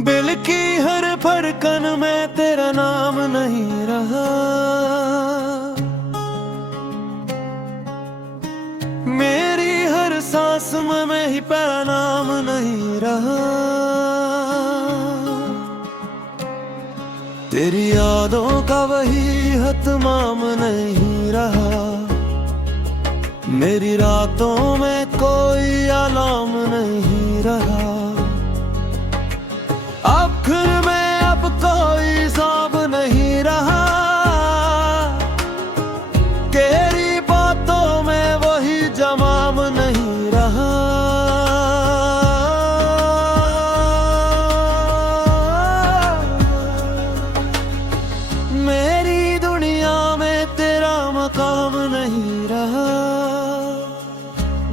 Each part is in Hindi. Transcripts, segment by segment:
दिल की हर धड़कन में तेरा नाम नहीं रहा, मेरी हर सांस में ही तेरा नाम नहीं रहा। तेरी यादों का वही हतमाम नहीं रहा, मेरी रातों में कोई अलार्म नहीं रहा। आँख में अब कोई ख्वाब नहीं रहा, तेरी बातों में वही जमाम नहीं रहा। मेरी दुनिया में तेरा मकाम नहीं रहा,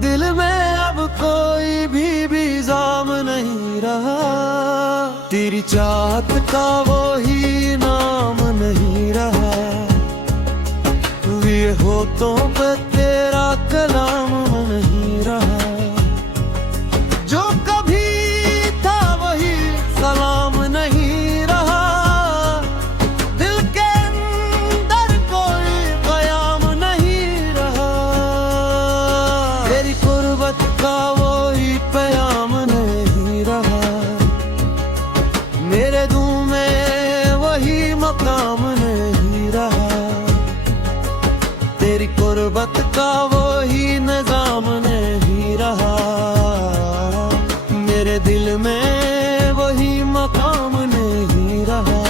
दिल में अब कोई भी इल्जाम नहीं रहा। तेरी चाहत का वही नाम नहीं रहा, ये होठों पे तेरा कलाम नहीं रहा। जो कभी था वही सलाम नहीं रहा, दिल के अंदर कोई क़याम नहीं रहा। तेरी कुर्बत का वही प्याम नहीं रहा, मेरे दिल में वही मकाम नहीं रहा। तेरी कुर्बत का वही निजाम नहीं रहा, मेरे दिल में वही मकाम नहीं रहा।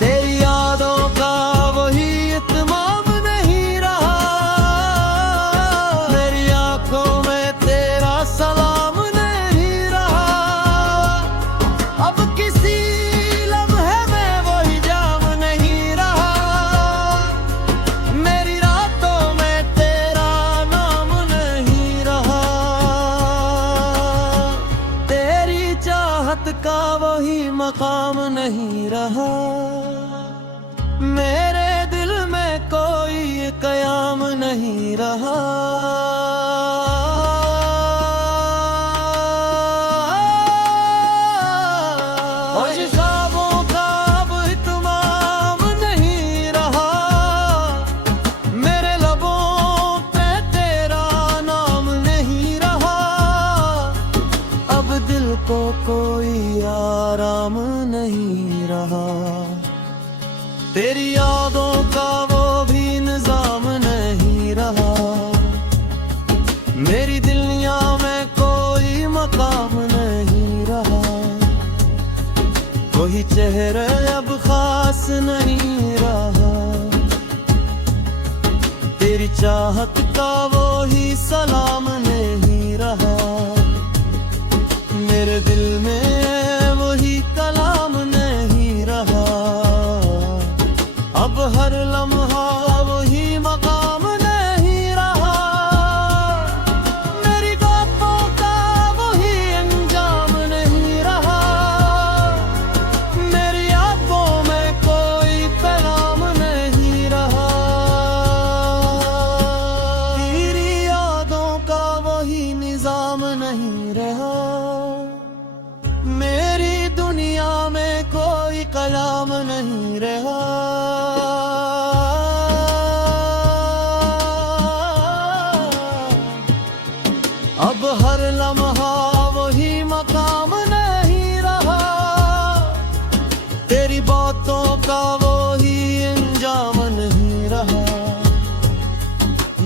तेरी यादों का वही इत्माम नहीं रहा, मेरी आंखों में तेरा सलाम नहीं रहा। अब किसी लम्हे में वही जाम नहीं रहा, मेरी रातों में तेरा नाम नहीं रहा। तेरी चाहत का वही मकाम नहीं रहा, मेरे दिल में कोई क़याम नहीं रहा। ख्वाबों का अब इत्माम नहीं रहा, मेरे लबों पे तेरा नाम नहीं रहा। अब दिल को कोई आराम नहीं रहा, तेरी यादों का वो भी निजाम नहीं रहा। मेरी दुनिया में कोई मकाम नहीं रहा, कोई चेहरा अब खास नहीं रहा। तेरी चाहत का वो ही सलाम नहीं रहा, मेरे दिल में वही कलाम नहीं रहा। अब हर लम्हा वही मकाम नहीं रहा, मेरी बातों का वही अंजाम नहीं रहा। मेरी आंखों में कोई पैगाम नहीं रहा, तेरी यादों का वही निजाम नहीं रहा। मेरी दुनिया में कोई कलाम नहीं रहा। अब हर लम्हा वही मकाम नहीं रहा, तेरी बातों का वही अंजाम नहीं रहा।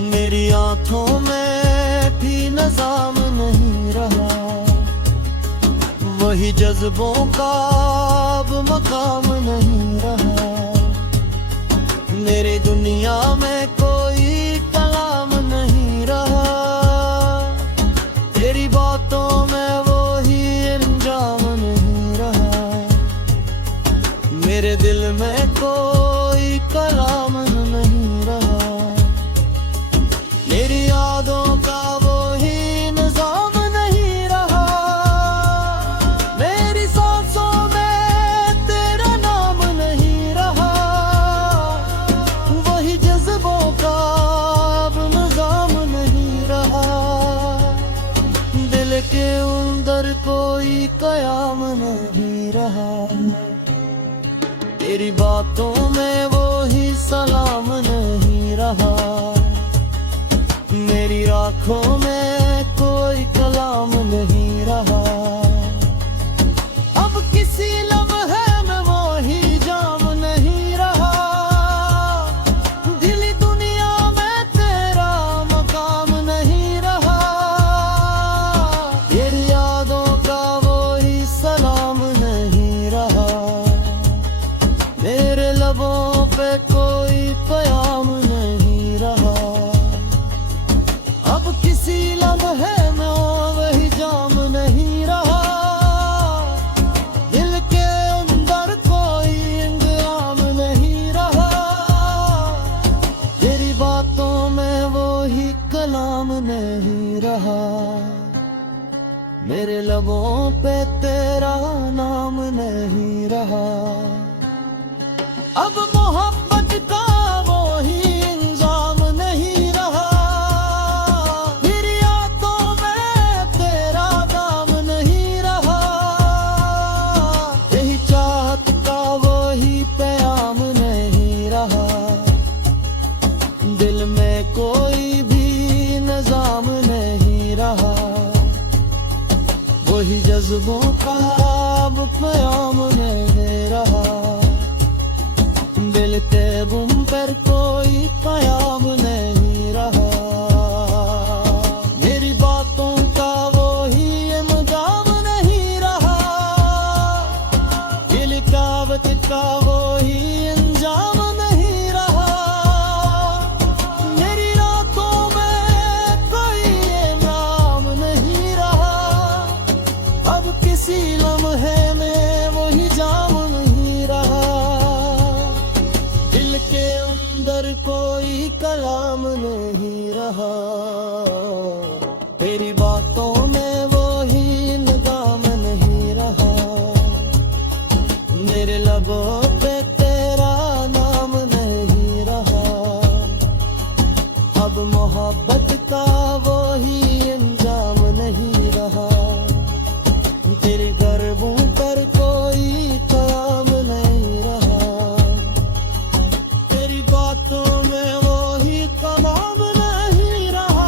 मेरी आंखों में भी निजाम नहीं रहा, वही जज्बों का अब मकाम नहीं रहा। मेरी दुनिया में कोई कलाम नहीं रहा, तेरी बातों में वही अंजाम नहीं रहा। मेरे दिल में कोई कलाम नहीं रहा, मेरी यादों का वही निजाम नहीं रहा। मेरी सांसों में कोई कयाम नहीं रहा। तेरी बातों में वो ही सलाम नहीं रहा। मेरी आँखों में कोई कलाम नहीं रहा। अब किसी लम्हे में वो ही जाम नहीं रहा। दिली दुनिया में तेरा मकाम नहीं रहा। तेरी यादों का वो ही सलाम नहीं रहा। मेरे लबों पे कोई प्याम नहीं रहा। अब किसी लम्हे में वही जाम नहीं रहा। दिल के अंदर कोई इंतजाम नहीं रहा। तेरी बातों में वो ही कलाम नहीं रहा। मेरे लबों पे तेरा नाम नहीं रहा। अब मोहब्बत का वो ही इंजाम नहीं रहा। मेरी आंखों में तेरा दाम नहीं रहा। यही चाहत का वो ही प्याम नहीं रहा। दिल में कोई भी निजाम नहीं रहा। वही जज्बों का अब प्याम नहीं रहा। दिल के गुम पर कोई कयाम नहीं रहा। मेरी बातों का वो ही इल्जाम नहीं रहा। दिल कावत का वो ही अंजाम नहीं रहा। मेरी रातों में कोई नाम नहीं रहा। अब किसी लम्हे में वही जाम नहीं रहा। दिल के अंदर कोई कलाम नहीं रहा। तेरी बातों में वो ही निगाम नहीं रहा। मेरे लबों पे तेरा नाम नहीं रहा। अब मोहब्बत का वो ही इंजाम नहीं रहा। तेरे गर्बों पर कोई कयाम नहीं रहा। तेरी बातों में वो ही कलाम नहीं रहा।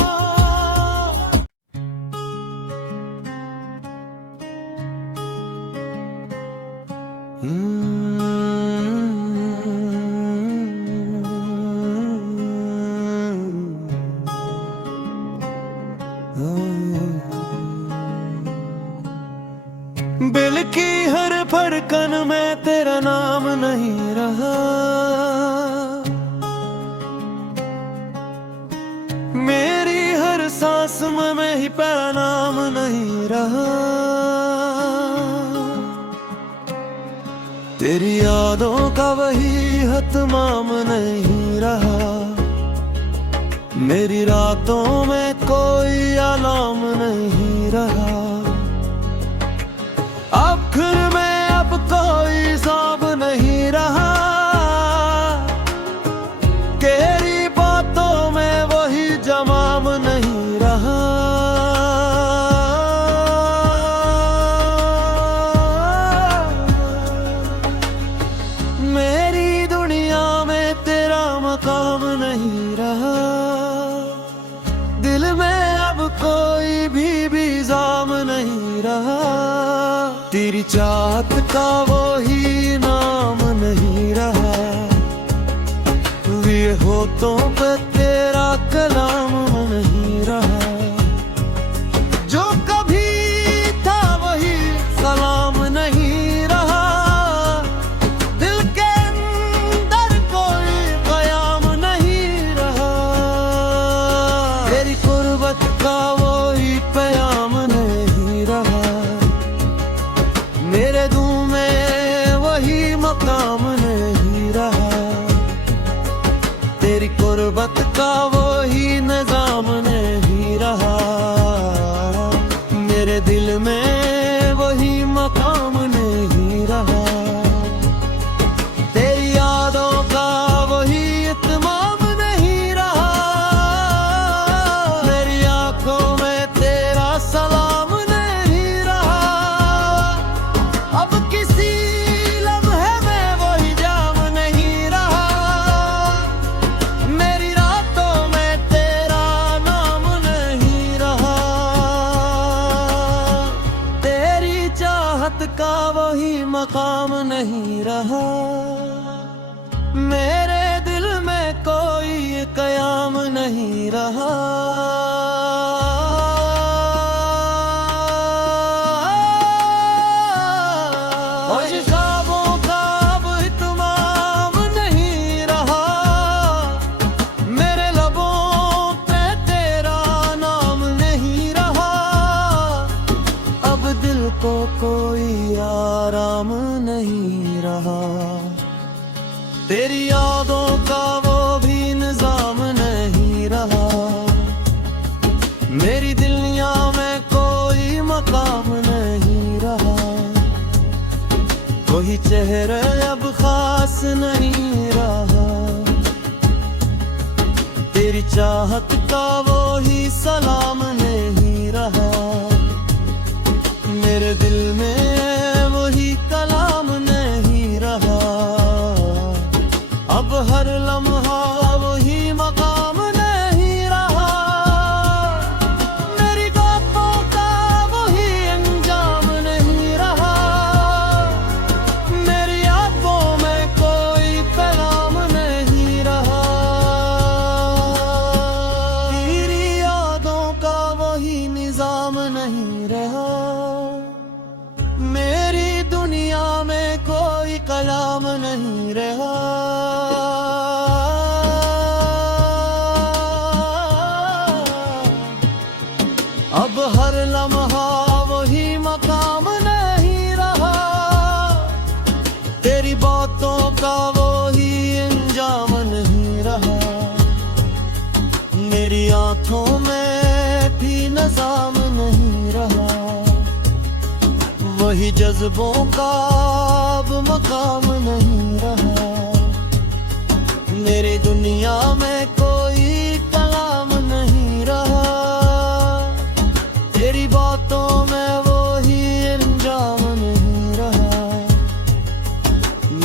दिल की हर धड़कन में तेरा नाम नहीं रहा। मेरी हर सांस में ही तेरा नाम नहीं रहा। तेरी यादों का वही हतमाम नहीं रहा। मेरी रातों में कोई अलार्म नहीं रहा। आखिर में अब कोई हिसाब नहीं रहा। तेरी बातों में वही जवाब नहीं रहा। मेरी दुनिया में तेरा मकाम नहीं रहा। दिल में अब कोई भी इल्जाम नहीं रहा। तेरी चाहत का वो ही नाम नहीं रहा। ये होठों पे तेरा कलाम नहीं रहा। जो कभी था वही सलाम नहीं रहा। दिल के अंदर कोई कयाम नहीं रहा। तेरी कुर्बत का वो ही प्याम नहीं रहा। मेरे दिल में वही मकाम नहीं रहा। तेरी कुर्बत का वो ही निजाम नहीं रहा। मेरे दिल में वही मकाम नहीं रहा। तेरी यादों का वही इत्मीनान नहीं रहा। मेरी आंखों में तेरा सलाम नहीं रहा। चाहत का वही मकाम नहीं रहा। मेरे दिल में कोई कयाम नहीं रहा। ख्वाबों का अब इत्माम नहीं रहा। मेरे लबों पे तेरा नाम नहीं रहा। अब दिल को कोई आराम नहीं रहा। तेरी यादों का वो भी निजाम नहीं रहा। मेरी दुनिया में कोई मकाम नहीं रहा। कोई चेहरा अब खास नहीं रहा। तेरी चाहत का वो ही सलाम नहीं रहा। मेरे दिल में वही कलाम नहीं रहा। अब हर लम्हा वही मकाम नहीं रहा। मेरी बातों का वही अंजाम नहीं रहा। मेरी यादों में कोई पैगाम नहीं रहा। तेरी यादों का वही निजाम नहीं रहा। मेरी दुनिया में कोई कलाम नहीं रहा। अब हर लम्हा वही मकाम नहीं रहा। तेरी बातों का वही अंजाम नहीं रहा। मेरी आंखों में भी निजाम नहीं रहा। वही जज्बों का अब मकाम नहीं रहा। मेरी दुनिया में कोई कलाम नहीं रहा। तेरी बातों में वही अंजाम नहीं रहा।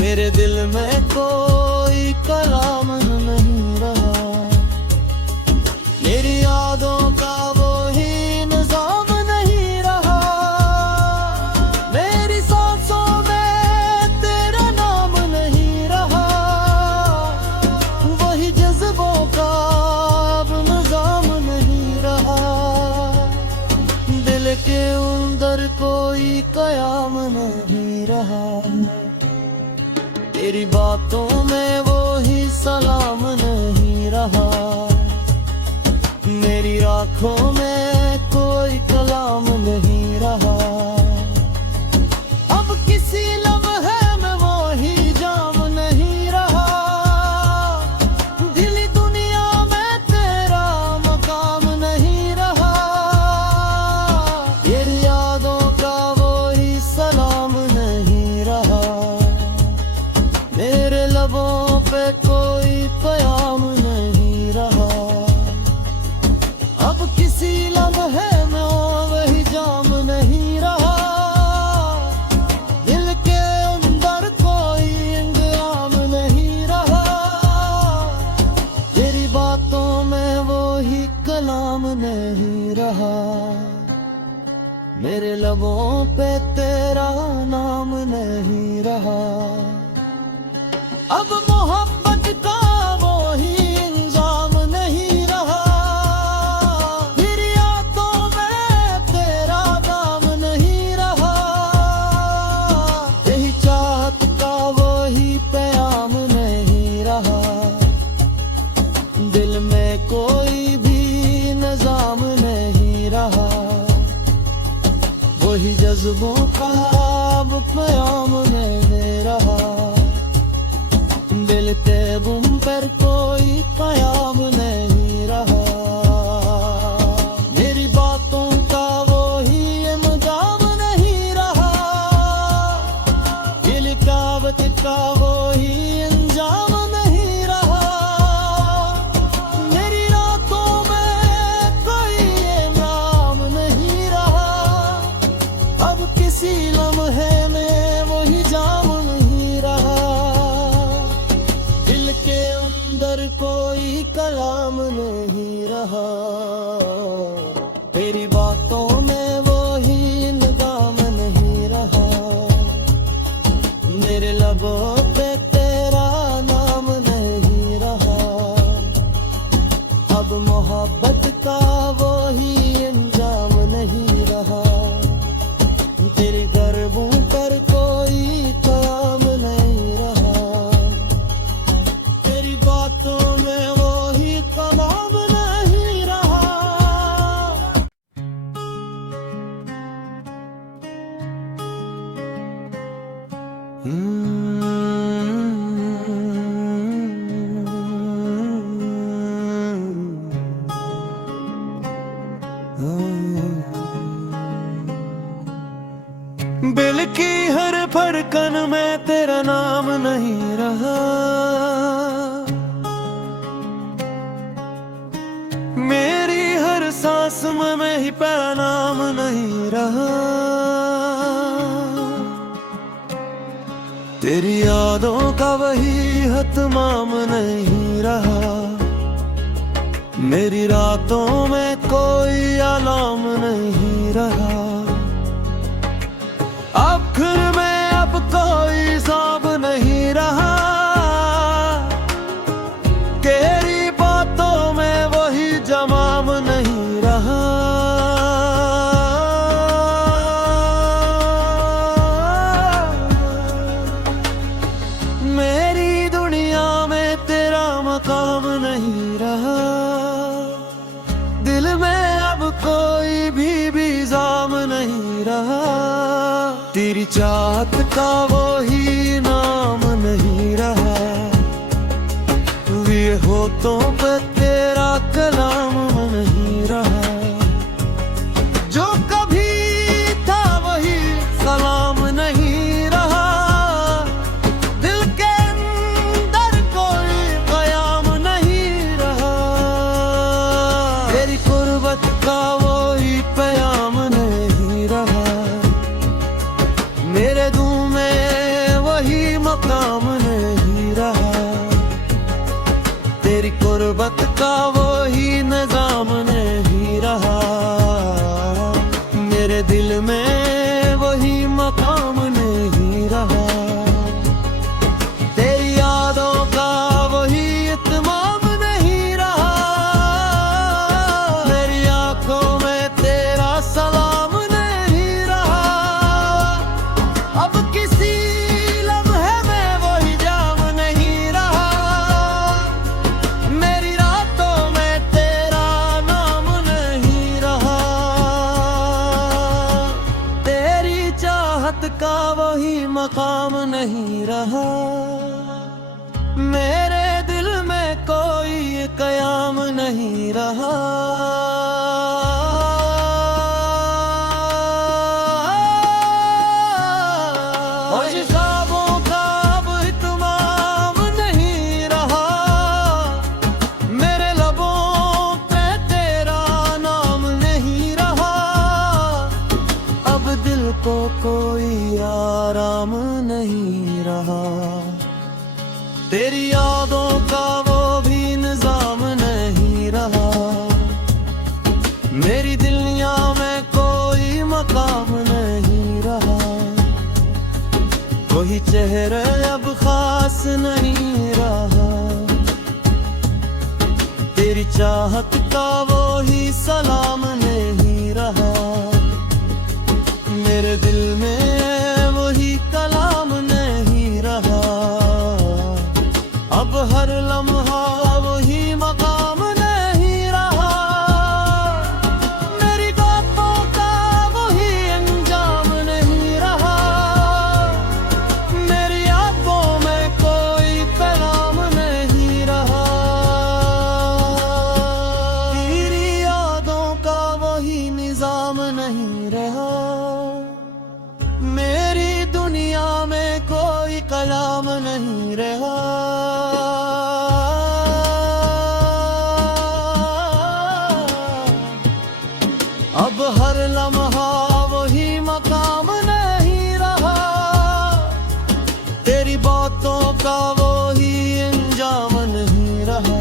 मेरे दिल में कोई कलाम नहीं रहा। मेरी यादों का वही निजाम नहीं रहा। मेरी सांसों में तेरा नाम नहीं रहा। वही जज्बों का अब निजाम नहीं रहा। दिल के अंदर कोई कयाम नहीं रहा। तेरी बातों में वही सलाम नहीं रहा। मेरी आंखों में कोई कलाम नहीं रहा। अब किसी लम्हे में वही जाम नहीं रहा। दिली दुनिया में तेरा मकाम नहीं रहा। तेरी यादों का वही सलाम नहीं रहा। मेरे लबों पे कोई कयाम नहीं रहा। अब किसी लम्हे में वही जाम नहीं रहा। दिल के अंदर कोई इंतजाम नहीं रहा। तेरी बातों में वही कलाम नहीं रहा। मेरे लबों पे तेरा नाम नहीं रहा। अब मोहब्बत का वही इंजाम नहीं रहा। मेरी आंखों में तेरा नाम नहीं रहा। यही चाहत का वही पैगाम नहीं रहा। दिल में कोई भी निजाम नहीं रहा। वही जज्बों का अब पैगाम नहीं रहा। दिल के गुम पर कोई कयाम नहीं रहा। मेरी बातों का वही इंजाम नहीं रहा। दिल का वत का वही अंजाम नहीं रहा। मेरी रातों में कोई नाम नहीं रहा। अब किसी लम्हे में वही जाम नहीं रहा। दिल के अंदर कोई कलाम नहीं रहा। तेरी बातों में वही निजाम नहीं रहा। दिल की हर धड़कन में तेरा नाम नहीं रहा, मेरी हर सांस में ही तेरा नाम नहीं रहा। तेरी यादों का वही हतमाम नहीं रहा, मेरी रातों में कोई अलार्म नहीं रहा। आखिर में अब कोई हिसाब नहीं रहा, तेरी बातों में वही जवाब नहीं रहा। मेरी दुनिया में तेरा मकाम नहीं रहा, दिल में अब कोई भी इल्जाम नहीं रहा। तेरी चाहत का वही नाम नहीं रहा, ये होठों पे तेरा कलाम नहीं रहा। जो कभी था वही सलाम नहीं रहा, दिल के अंदर कोई क़याम नहीं रहा। तेरी कुर्बत का वही प्याम नहीं रहा, मेरे दिल में वही मकाम नहीं रहा। तेरी कुर्बत का वही निजाम नहीं रहा, मेरे दिल में वही मकाम नहीं रहा। तेरी यादों का वही इत्माम नहीं रहा, मेरी आंखों में तेरा सलाम नहीं रहा। अब किसी लम्हे में वही जाम नहीं रहा, मेरी रातों में तेरा नाम नहीं रहा। तेरी चाहत का वही मकाम नहीं रहा, मेरे दिल में कोई क़याम नहीं रहा। ख्वाबों का अब इत्माम नहीं रहा, मेरे लबों पे तेरा नाम नहीं रहा। अब दिल को कोई आराम नहीं रहा, तेरी यादों का वो भी निजाम नहीं रहा। मेरी दुनिया में कोई मकाम नहीं रहा, कोई चेहरा अब खास नहीं रहा। तेरी चाहत का वो ही सलाम नहीं रहा, मेरे दिल में वही कलाम नहीं रहा। अब हर लम्हा वही मकाम नहीं रहा, मेरी बातों का वही अंजाम नहीं रहा। मेरी आंखों में कोई पैगाम नहीं रहा, तेरी यादों का वही निजाम नहीं रहा। मेरी दुनिया में कोई कलाम नहीं रहा। अब हर लम्हा वही मकाम नहीं रहा, तेरी बातों का वही अंजाम नहीं रहा।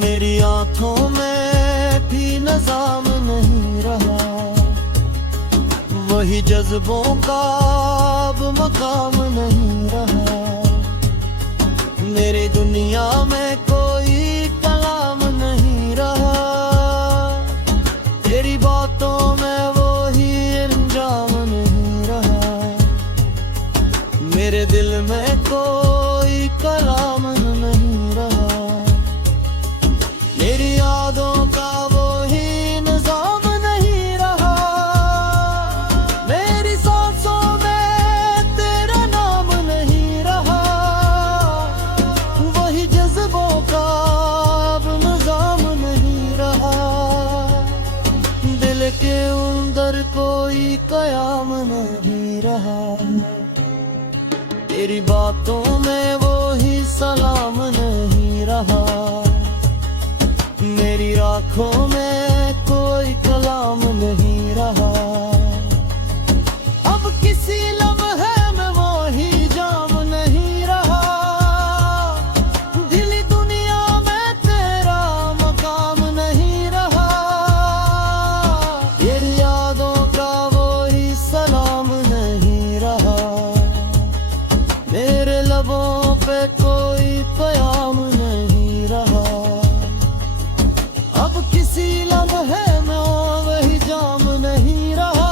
मेरी आंखों में भी निजाम नहीं रहा, वही जज्बों का अब मकाम नहीं रहा। मेरी दुनिया में कोई कलाम नहीं रहा, तेरी बातों में वही अंजाम नहीं रहा। मेरे दिल में कोई कलाम नहीं रहा, मेरी यादों का वही निजाम नहीं रहा। मेरी सांसों में अंदर कोई कयाम नहीं रहा। तेरी बातों में वो ही सलाम नहीं रहा। मेरी आँखों में कोई कलाम नहीं रहा। अब किसी लम्हे में वो ही जाम नहीं रहा। दिली दुनिया में तेरा मकाम नहीं रहा। तेरी यादों का वो ही सलाम नहीं रहा। मेरे लबों पे कोई प्याम नहीं रहा। अब किसी लम्हे में वही जाम नहीं रहा।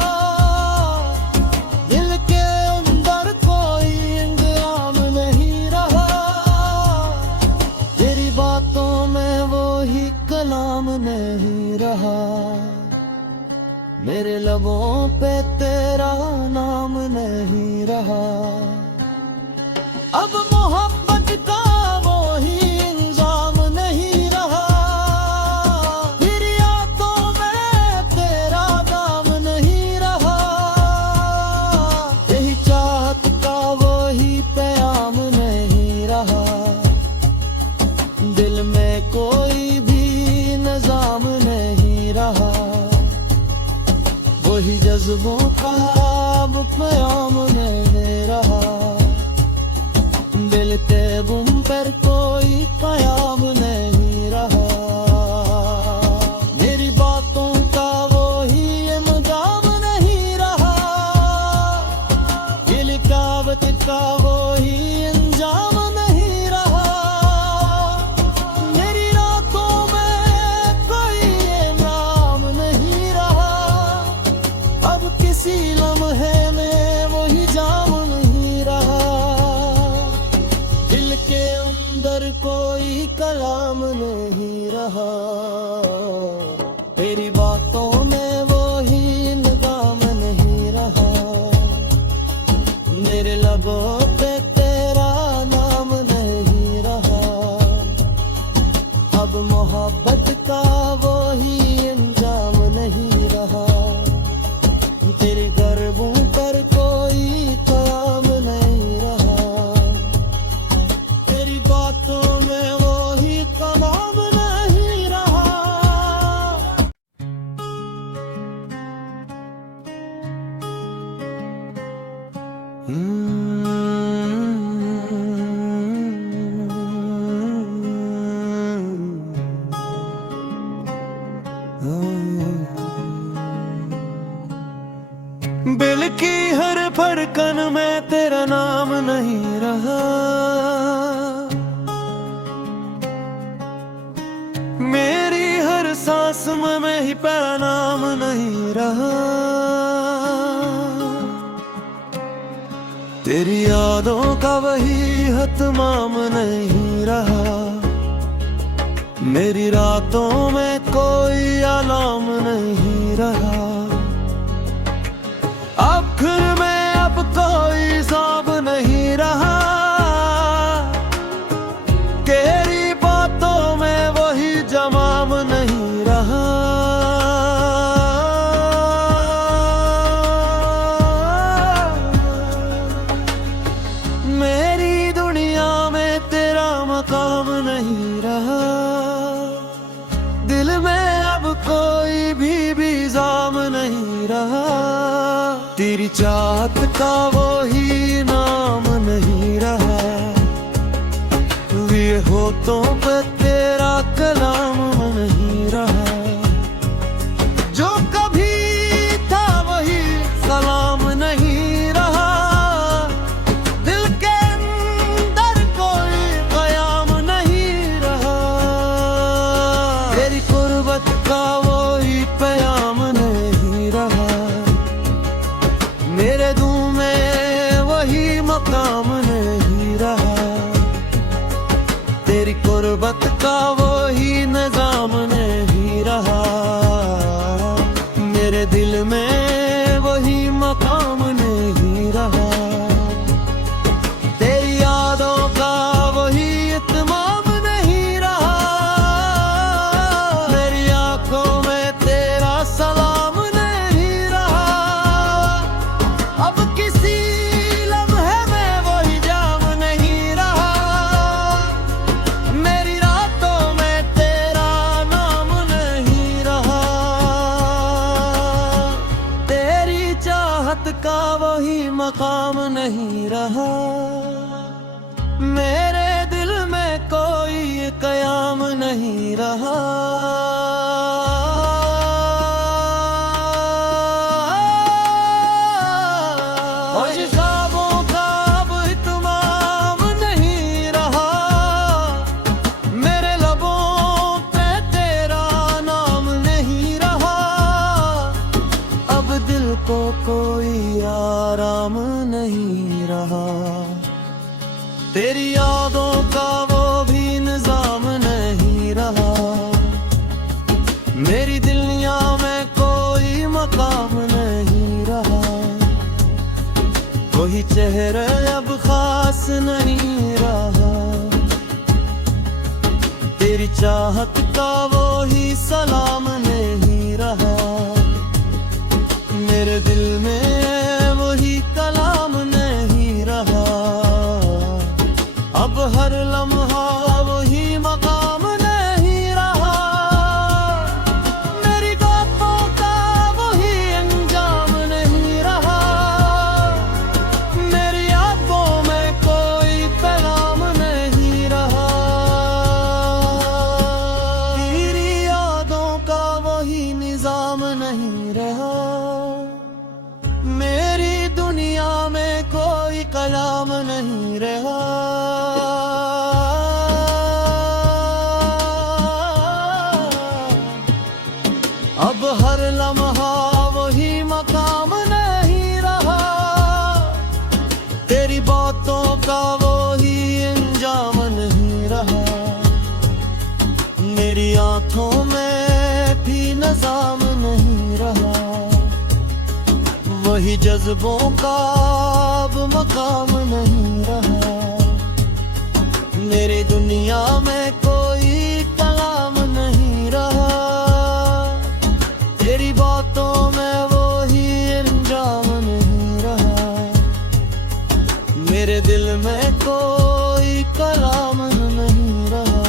दिल के अंदर कोई इंतजाम नहीं रहा। तेरी बातों में वो ही कलाम नहीं रहा। मेरे लबों पे तेरा नाम नहीं रहा। अब मोहब्बत का वो ही इंजाम नहीं रहा। तेरी आंखों में तेरा दाम नहीं रहा। यही चाहत का वो ही प्याम नहीं रहा। दिल में कोई भी निजाम नहीं रहा। वही जज्बों का अब प्याम नहीं रहा। दिल के गुम पर कोई कयाम नहीं रहा। मेरी बातों का वो ही इल्जाम नहीं रहा। दिल कावत का वो ही इंजाम नहीं रहा। मेरी रातों में कोई नाम नहीं रहा। अब किसी लम्हे में वही जाम नहीं रहा। दिल के अंदर कोई कलाम नहीं रहा। तेरी बातों में वो ही लगाम नहीं रहा। मेरे लबों पे तेरा नाम नहीं रहा। अब मोहब्बत का वो ही इंजाम नहीं रहा। तेरे गर्बों पर कोई कयाम नहीं रहा। तेरी बातों में वो ही कलाम नहीं रहा। दिल की हर धड़कन में तेरा नाम नहीं रहा। मेरी हर सांस में ही तेरा नाम नहीं रहा। तेरी यादों का वही हतमाम नहीं रहा। मेरी रातों में कोई अलार्म नहीं रहा। आखिर में अब कोई हिसाब नहीं रहा। तेरी बातों में वही जवाब नहीं रहा। मेरी दुनिया में तेरा मकाम नहीं रहा। दिल में अब कोई भी इल्जाम नहीं रहा। तेरी चाहत का वो ही नाम नहीं रहा। ये होठों पे तेरा कलाम नहीं रहा। जो कभी था वही सलाम नहीं रहा। दिल के अंदर कोई कयाम नहीं रहा। तेरी कुर्बत का वो ही प्याम नहीं रहा। मेरे दिल में वही मकाम नहीं रहा। तेरी कुर्बत का वही निजाम नहीं रहा। मेरे दिल में वही मकाम नहीं रहा। तेरी यादों का वही इत्मीनान नहीं रहा। मेरी आंखों में तेरा सलाम नहीं रहा। का वही मकाम नहीं रहा। मेरे दिल में कोई कयाम नहीं रहा। ख्वाबों का अब इत्माम नहीं रहा। मेरे लबों पे तेरा नाम नहीं रहा। अब दिल को कोई आराम नहीं रहा। तेरी यादों का वो भी निजाम नहीं रहा। मेरी दुनिया में कोई मकाम नहीं रहा। कोई चेहरा अब खास नहीं रहा। तेरी चाहत का वो ही सलाम नहीं रहा। मेरे दिल में वही कलाम नहीं रहा। अब हर लम्हा वही मकाम नहीं रहा। मेरी बातों का वही अंजाम नहीं रहा। मेरी आंखों में कोई पैगाम नहीं रहा। तेरी यादों का वही निजाम नहीं रहा। मेरी दुनिया में कोई कलाम नहीं रहा। अब हर लम्हा वही मकाम नहीं रहा। तेरी बातों का वही अंजाम नहीं रहा। मेरी आंखों में भी निजाम नहीं रहा। वही जज्बों का अब मकाम नहीं रहा। मेरी दुनिया में कोई कलाम नहीं रहा। तेरी बातों में वही अंजाम नहीं रहा। मेरे दिल में कोई कलाम नहीं रहा।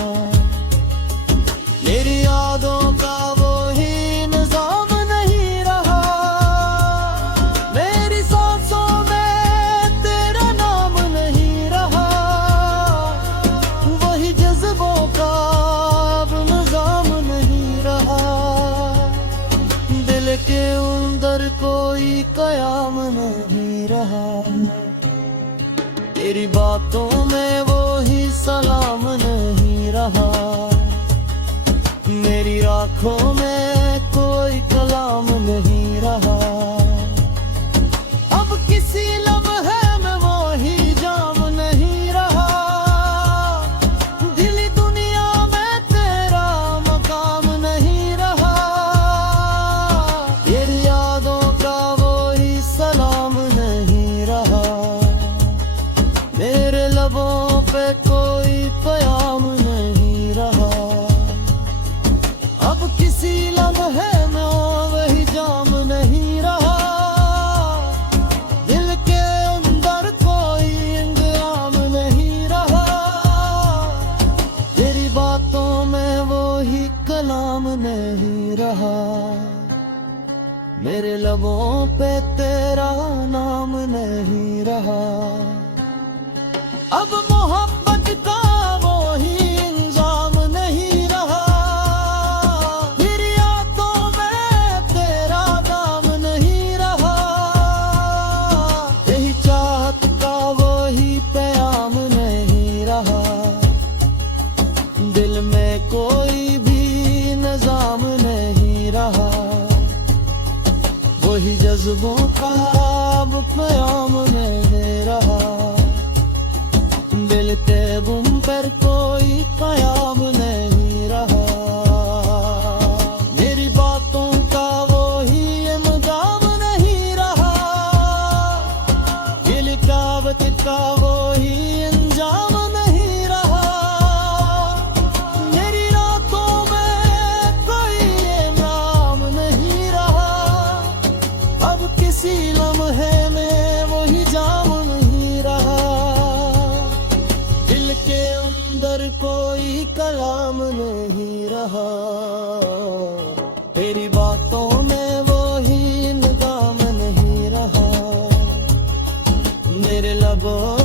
मेरी यादों का वही निजाम नहीं रहा। मेरी सांसों में तेरा नाम नहीं रहा। वही जज्बों का अब निजाम नहीं रहा। दिल के अंदर कोई कयाम नहीं रहा। तेरी बातों में वही सलाम नहीं रहा। मेरी आंखों में कोई कलाम नहीं रहा। अब किसी लम्हे में वही जाम नहीं रहा। दिली दुनिया में तेरा मकाम नहीं रहा। तेरी यादों का वही सलाम नहीं रहा। मेरे लबों पे कोई प्याम नहीं रहा। अब किसी लम्हे में वही जाम नहीं रहा। दिल के अंदर कोई इंतजाम नहीं रहा। तेरी बातों में वही कलाम नहीं रहा। मेरे लबों पे तेरा नाम नहीं रहा। अब मोहब्बत का वही इंजाम नहीं रहा। तेरी यादों में तेरा दाम नहीं रहा। यही चाहत का वही प्याम नहीं रहा। दिल में कोई भी निजाम नहीं रहा। वही जज्बों का अब प्याम नहीं रहा। दिल के गुम पर कोई कयाम नहीं रहा। मेरी बातों का वही अंजाम नहीं रहा। दिल कावत का वही अंजाम नहीं रहा। मेरी रातों में कोई नाम नहीं रहा। अब किसी लम्हे में वही जाम नहीं रहा। दिल के अंदर कोई कलाम नहीं रहा। तेरी बातों में वही निगाम नहीं रहा। मेरे लबों